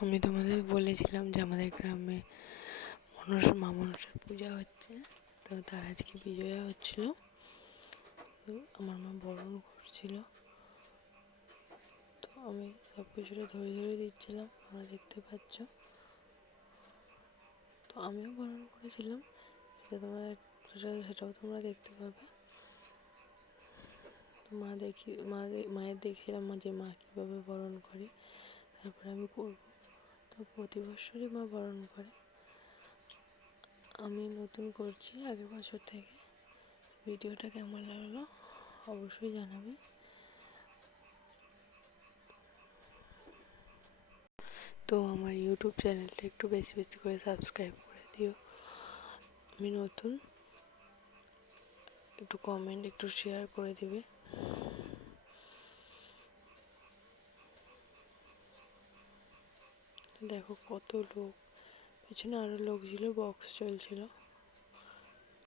আমি তোমাদের বলেছিলাম যে আমাদের গ্রামে মা মনসার পূজা হচ্ছে, তো তার আজকে বিজয়া হচ্ছিল। আমার মা বরণ করছিল, তো আমি সব কিছুটা ধরে ধরে দিচ্ছিলাম, তোমরা দেখতে পাচ্ছ। তো আমিও বরণ করেছিলাম, সেটাও তোমরা দেখতে পাবে। তো মায়ের দেখছিলাম যে মা কীভাবে বরণ করে, তারপরে আমি করব। তো প্রতি বছরই মা বরণ করে, আমি নতুন করছি আগের বছর থেকে। ভিডিওটা কেমন লাগলো অবশ্যই জানাবে। তো আমার ইউটিউব চ্যানেলটা একটু বেশি বেশি করে সাবস্ক্রাইব করে দিও। আমি নতুন, একটু কমেন্ট, একটু শেয়ার করে দিবে। দেখো কত লোক, পেছনে আরো লোক ছিল, বক্স চলছিল।